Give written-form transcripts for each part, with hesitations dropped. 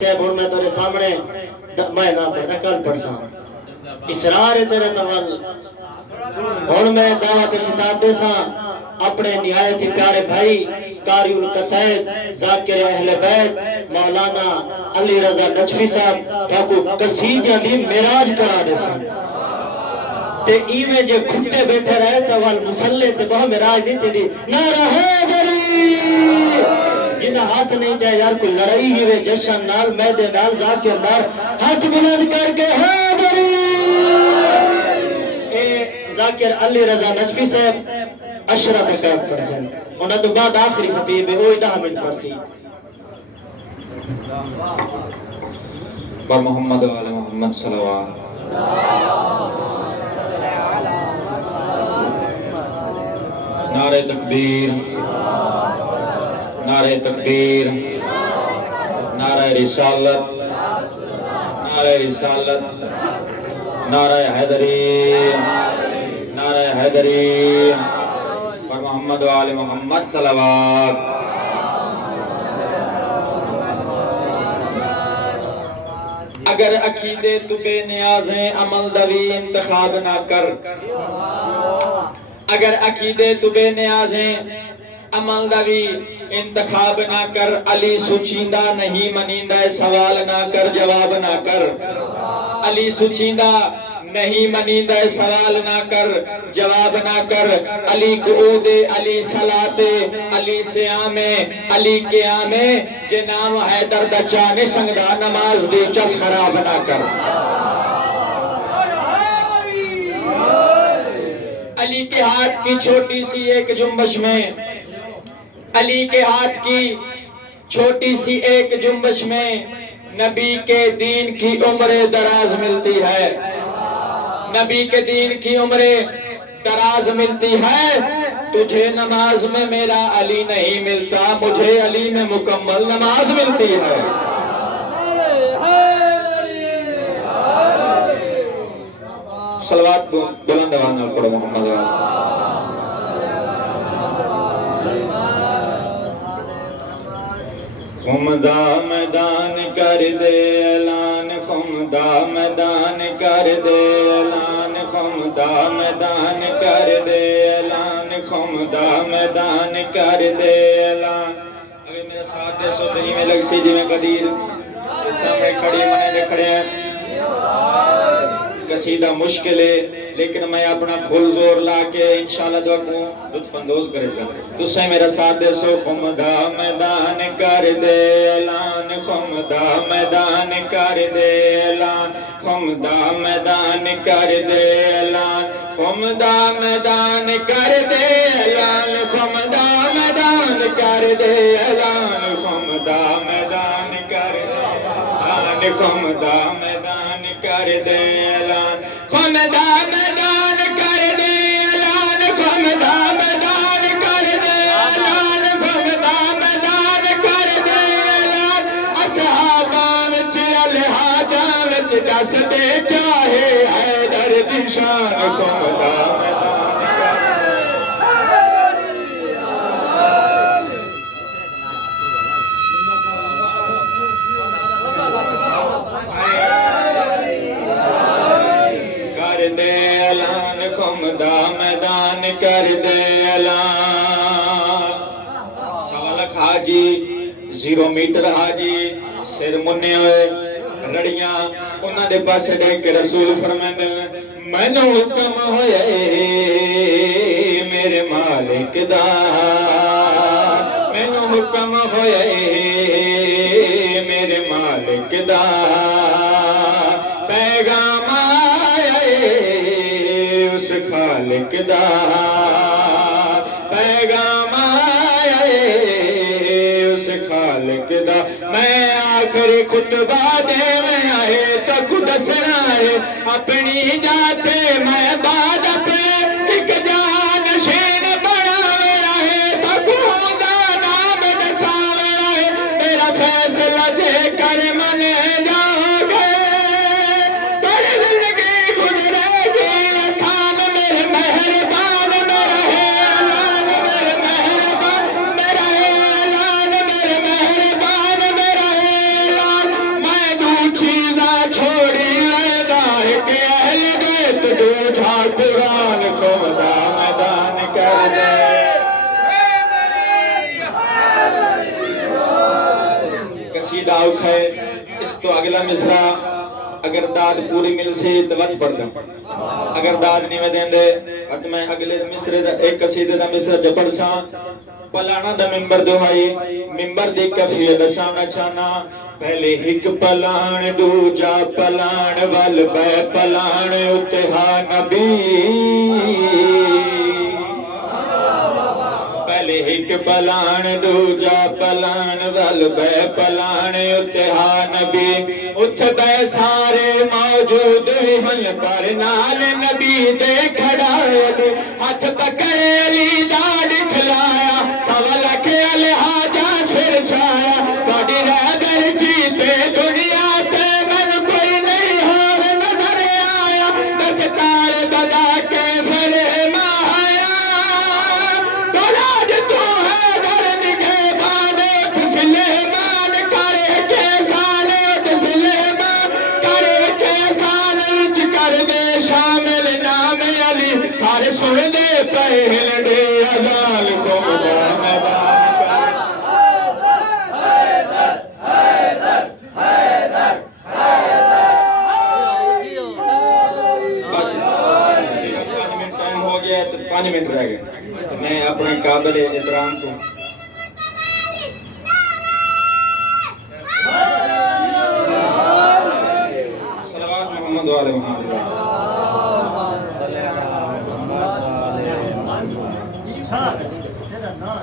صاحب ہوں میں تیرے سامنے میں نہ پڑھتا کل پڑھسا اسرار ہے تیرے تول ہوں میں دعوت خطاب دے سا اپنے نہایت پیارے بھائی قاری القصائد ذاکر اہل بیت مولانا علی رضا نجفی صاحب تاکو قصیدیاں دی معراج کرا دے سا تے ایویں جے کھٹے بیٹھے رہے تول مسلح تے بہت معراج دیتی دی نعرہ حیدری جنہ ہاتھ نہیں چاہے یار کوئی لڑائی ہی وے جشن نال میدے نال ذاکر نال ہاتھ بلند کر کے حیدری اے ذاکر علی رضا نجفی صاحب اشرا تکاب پرسن انہاں تو بعد آخری خطیب ہے وہی 10 منٹ پرسی بر محمد و آل محمد صلوات نعرہ تکبیر نعرہ تکبیر نعرہ رسالت نعرہ رسالت نعرہ حیدری نعرہ حیدری پر محمد و آل محمد صلوات اگر عقیدے تو بے نیاز ہیں عمل دوی انتخاب نہ کر اگر عقیدے تو بے نیاز ہیں عمل دوی انتخاب نہ کر علی سوچیندہ نہیں منیندہ سوال نہ کر جواب نہ کر علی سوچیندہ نہیں منیندہ سوال نہ کر جواب نہ کر علی قعود علی صلاة علی سیام علی قیام جے نام حیدر دا چانے سنگدہ نماز دے چس خراب نہ کر علی کے ہاتھ کی چھوٹی سی ایک جنبش میں علی کے ہاتھ کی چھوٹی سی ایک جنبش میں نبی کے دین کی عمر دراز ملتی ہے نبی کے دین کی عمر دراز ملتی ہے تجھے نماز میں میرا علی نہیں ملتا مجھے علی میں مکمل نماز ملتی ہے صلوات بلند آواز پڑھو محمد خمدہ میدان کر دے اعلان خمدہ میدان کر دے اعلان خمدہ میدان کر دے اعلان خمدہ میدان کر دے اعلان اگر میرے ساتھ دے سو تنی میں لگ سی جی میں قدیر اس سامنے کھڑی منے دے کھڑے ہیں قصیدہ مشکل ہے لیکن میں اپنا پھول زور لا کے انشاءاللہ دعا کو لطف اندوز کرے جا تو سے میرا ساتھ دے سو خمدہ میدان کر دے اعلان خمدہ میدان کر دے اعلان خمدہ میدان کر دے اعلان خمدہ میدان کر دے اعلان خمدہ میدان کر دے اعلان خمدہ میدان کر دے اعلان خمدہ میدان کر دے اعلان خمدہ میدان کر دے اعلان خمدہ میدان کر دے اعلان خمدہ میدان کر دے اعلان اصحابان الحاجان دس دے چاہے حیدر دی شان خمدہ خمدہ میدان کر دے اعلان سوا لکھ حاجی 0 میٹر حاجی سر مننے ہوئے رڑیاں انہاں دے پاس دے کے رسول فرمائے میں نو حکم ہوئے میرے مالک دا میں نو حکم ہوئے میرے مالک دا پیغام خالق دا پیغام آیا اس خالق دا میں آخری خطبہ دے میں آئے تو خود سنا ہے اپنی جاتے میں بعد پہ ایک جانشین بڑا میرا ہے تو خدا نام دسا میرا ہے میرا فیصلہ جے کر من جاؤ گے دا اوکھا ہے اس تو اگلا مصرع اگر داد پوری مل سی تو وقت پڑھ دوں اگر داد نہیں میں دیں دے وقت میں اگلے مصرع دا ایک قصیدے دا مصرع جپڑ سا پلانا دا ممبر دہائی ممبر دی کفیہ دسانا چانا پہلے ہک پلان دو جا پلان وال بے پلان اتہا نبی پہلے ہک پلان دو جا پلان وال بے پلان اتہا نبی اتھ بے سارے موجود بھی ہیں پر نال نبی دے کھڑائے دے ہاتھ پکڑے علی داڑ کھلایا سوا لکھ الحاجہ سر چھایا باڑی رہ گر جیتے دنیا تے من کوئی نہیں ہور نظر آیا دستار بدا کے فرے مایا دولاد تو ہے در نگے بانے تسلیمان کرے کے سانے تسلیمان کرے کے سانے چکر دے شامل نام علی سارے سن دے پہل دے اذان کو میدان منٹ رہ گئے تو میں اپنے قابل احترام کو صلوات محمد و آل محمد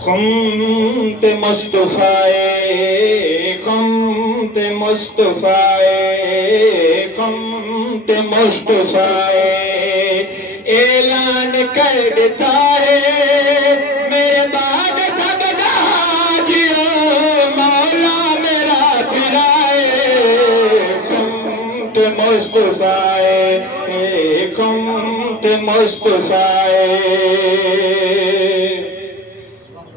خمت مصطفی خمت مصطفی خمت مصطفی اعلان کر دیتا ہے میرے بعد سب حاجیوں مولا میرا پھرائے خمت مصطفی خمت مصطفی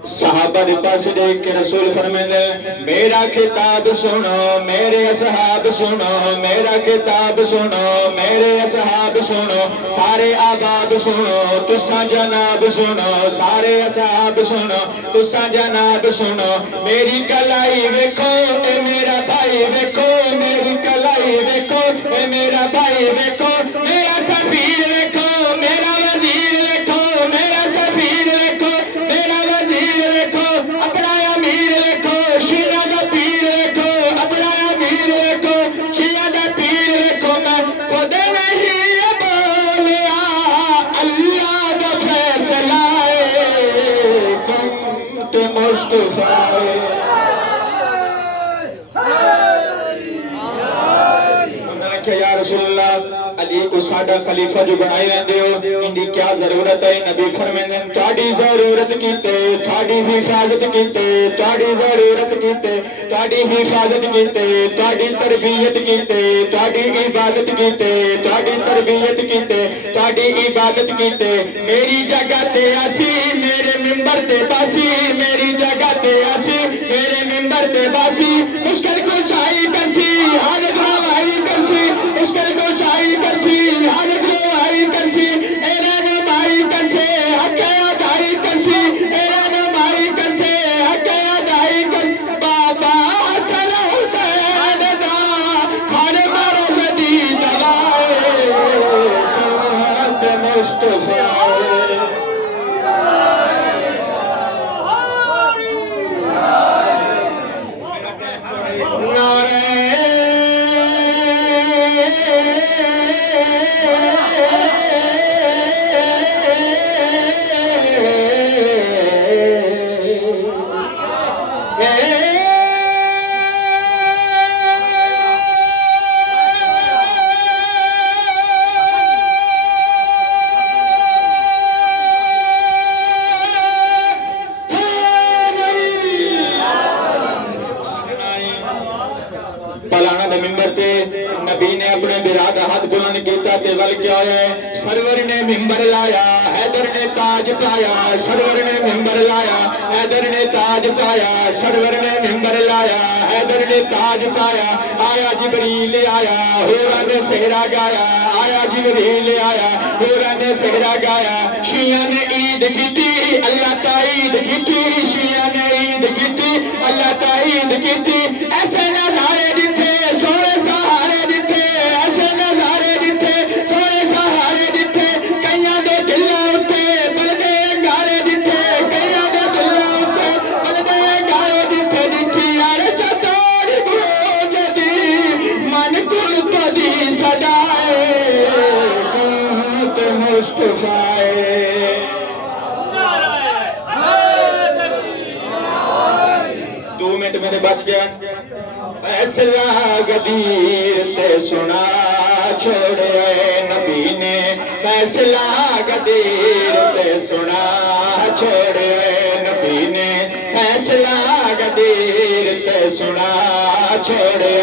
صحابہ دی پاس دیکھ کے رسول فرمیندے میرا کتاب سنو میرے اصحاب سنو میرا کتاب سنو میرے اصحاب سنو سارے آباب سنو تساں جناب سنو سارے اصحاب سنو تساں جناب سنو میری کلائی ویکھو اے میرا بھائی ویکھو میری کلائی ویکھو اے میرا بھائی ویکھو میرا سفیر ویکھو میرا وزیر ویکھو میرا سفیر ویکھو میرا وزیر ویکھو اپنا امیر ویکھو شیعہ دا پیر ویکھو اپنا امیر ویکھو شیعہ دا پیر ویکھو میں خود نہیں بولیا اللہ دا فیصلہ ہے خمت مصطفی کہ یا رسول اللہ علی کو ساڈا خلیفہ جو بنائی رہندے ہو اندی کیا ضرورت ہے نبی فرمیندے تہاڈی ضرورت کیتے تہاڈی حفاظت کیتے تہاڈی ضرورت کیتے تہاڈی حفاظت کیتے تہاڈی تربیت کیتے تہاڈی عبادت کیتے تہاڈی تربیت کیتے تہاڈی عبادت کیتے میری جگہ تے اسی میرے منبر تے باسی میری جگہ تے اسی میرے منبر تے باسی مشکل کشائی کرسی حالت روائی کرسی مشکل کشائی کرسی حالت روائی کرسی اے رہنمائی کرسی حق ادائی کرسی اے رہنمائی کرسی حق ادائی کرسی بابا حسن حسین دا ہر مرض دی دوائے خمت مصطفی پلانا دے ممبر تے نبی نے اپنے براد ہاتھ بلند کیتا تے ول کیا ہے سرور نے ممبر لایا حیدر نے تاج پایا سرور نے ممبر لایا حیدر نے تاج پایا سرور نے ممبر لایا حیدر نے تاج پایا آیا جبریل آیا ہورا نے سہرا گایا آیا جبریل آیا ہورا نے سہرا گایا شیعہ نے عید کیتی اللہ تا عید کیتی شیعہ نے عید کیتی اللہ تا عید کیتی ایسے نظر مصطفی دو منٹ میرے بچ گیا فیصلہ غدیر تے سنا چھوڑے نبی نے فیصلہ غدیر تے سنا چھوڑے نبی نے فیصلہ غدیر تے سنا چھوڑے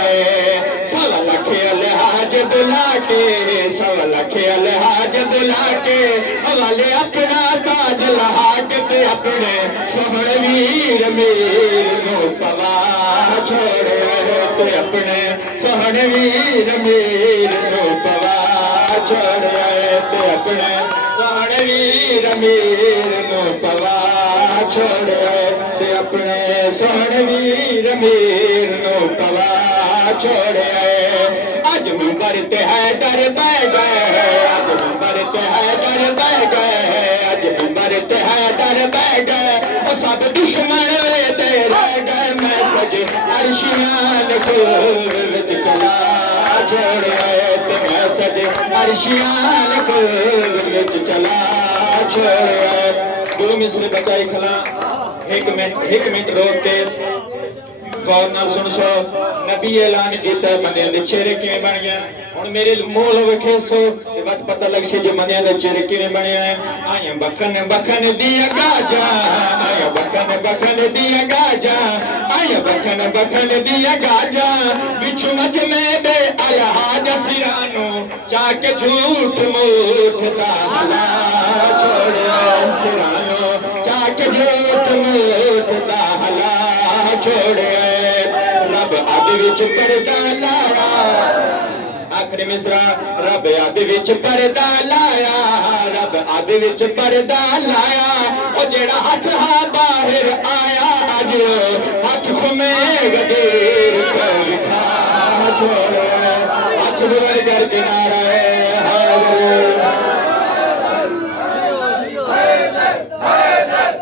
سوا لکھ الحاج بلا کے سوا لکھ الحاج بلا کے حوالے اپنا تاج لہا کے تے اپنے سہر ویر میر نو پوا چھوڑے تے اپنے سہر ویر میر نو پوا چھوڑے تے اپنے سہر ویر میر نو پوا چھوڑے تے اپنے سہر ویر میر نو پوا چھوڑے اج منبر تے حیدر بہ گئے اج منبر تے حیدر بہ گئے اج منبر تے حیدر بہ گئے او سب دشمن تے رہ گئے میں سج عرشیان خوب وچ چلا چھوڑے تے میں سج عرشیان خوب وچ چلا چھوڑے دو مصر بچائی کھلا ایک منٹ روک کے غور نال سن سو نبی اعلان کیتا ہے بندیاں دے چہرے کیویں بن گئے ہن میرے منہ لو ویکھے سو تے بات پتہ لگ سی جو بندیاں دے چہرے کیویں بنے ہیں آیاں بکھن بکھن دیا گاجا آیاں بکھن بکھن دیا گاجا آیاں بکھن بکھن دیا گاجا وچ مجمع دے الحاج سرانو چا کے جھوٹ موٹ دا ہلا چھوڑیا سرانو چا کے جھوٹ موٹ دا ہلا چھوڑے رب آد وچ پردہ لایا آخری مصرع رب آد وچ پردہ لایا رب آد وچ پردہ لایا او جیڑا ہاتھ باہر آیا اج ہاتھ خمے غدیر کو لکھا چھوڑے ہاتھ بڑھ کر کے نعرہ